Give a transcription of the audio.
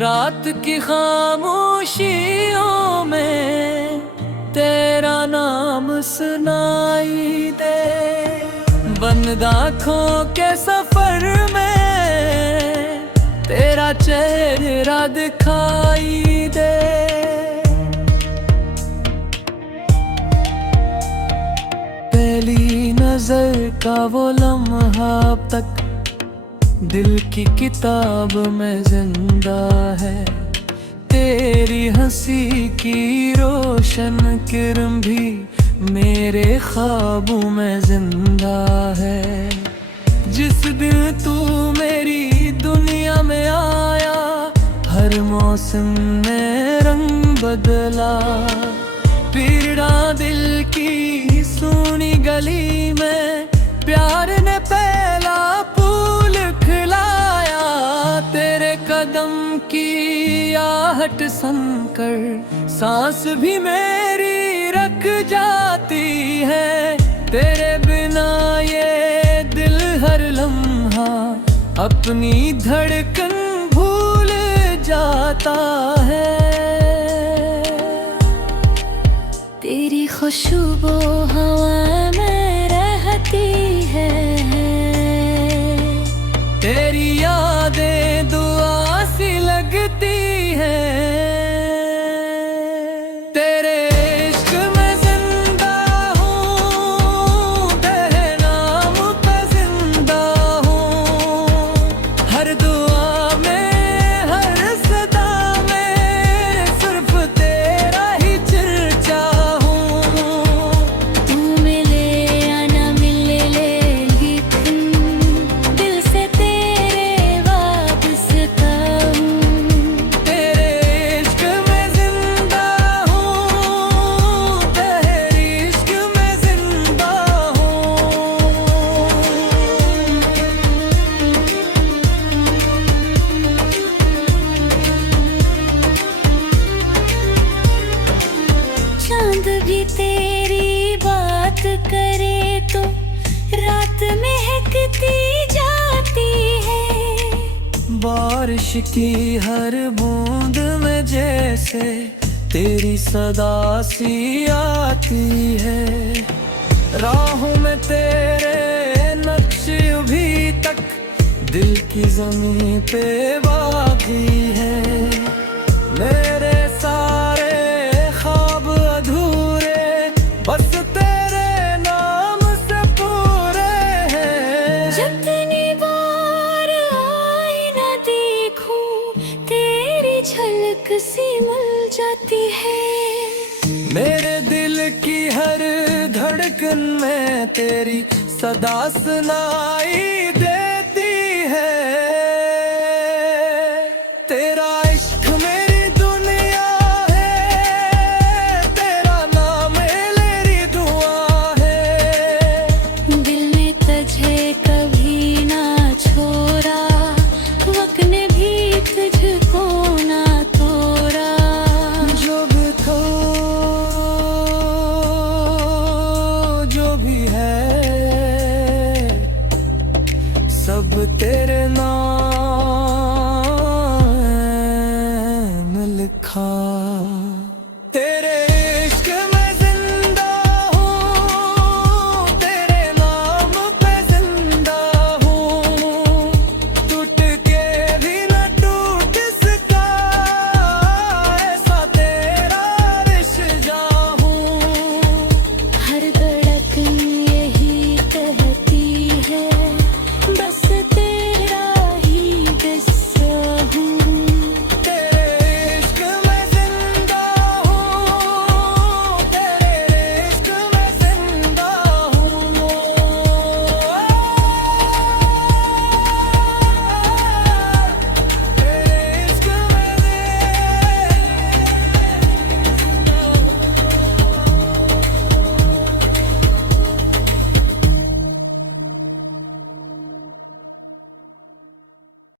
रात की खामोशियों में तेरा नाम सुनाई दे। बंद आँखों के सफर में तेरा चेहरा दिखाई दे। पहली नजर का वो लम्हा अब तक दिल की किताब में जिंदा है। तेरी हंसी की रोशन किरण भी मेरे ख्वाबों में जिंदा है। जिस दिन तू मेरी दुनिया में आया, हर मौसम में रंग बदला। पीड़ा दिल की सूनी गली में प्यार ने पहला फूल खिलाया। तेरे कदम की आहट सुनकर सांस भी मेरी रुक जाती है। तेरे बिना ये दिल हर लम्हा अपनी धड़कन भूल जाता है। तेरी खुशबू हवा में रहती है, तेरी यादें दुआ सी लगती है। तेरे इश्क में जिंदा हूँ, तेरे नाम पे जिंदा हूँ। हर दुआ में हर सदा में सिर्फ तेरा ही चर्चा हूँ। तू मिले या ना मिले लेकिन दिल से तेरे वाबस्ता हूँ। तेरे इश्क में जिंदा हूँ, तेरे इश्क में जिंदा हूँ। चांद भी तेरी बात करे तो रात महकती जाती है। बारिश की हर बूंद में जैसे तेरी सदा सी आती है। राहों में तेरे नक्श अभी तक दिल की ज़मीं पे बाकी है। मेरे सारे ख्वाब अधूरे बस तेरे नाम से पूरे हैं। जितनी बार आईना देखूं तेरी झलक सी मिल जाती है। मेरे दिल की हर धड़कन में तेरी सदा सुनाई देती है। तेरा इश्क मेरी दुनिया है, तेरा नाम मेरी दुआ है। दिल में तुझे कभी ना छोड़ा, वक्त ने भी तुझको ना तोड़ा। जो भी तो जो भी है सब तेरे नाम लिखा। तेरे इश्क में जिंदा हूँ, तेरे नाम पे जिंदा हूँ। टूट के भी न टूट सका ऐसा तेरा रिश्ता हूँ। हर धड़कन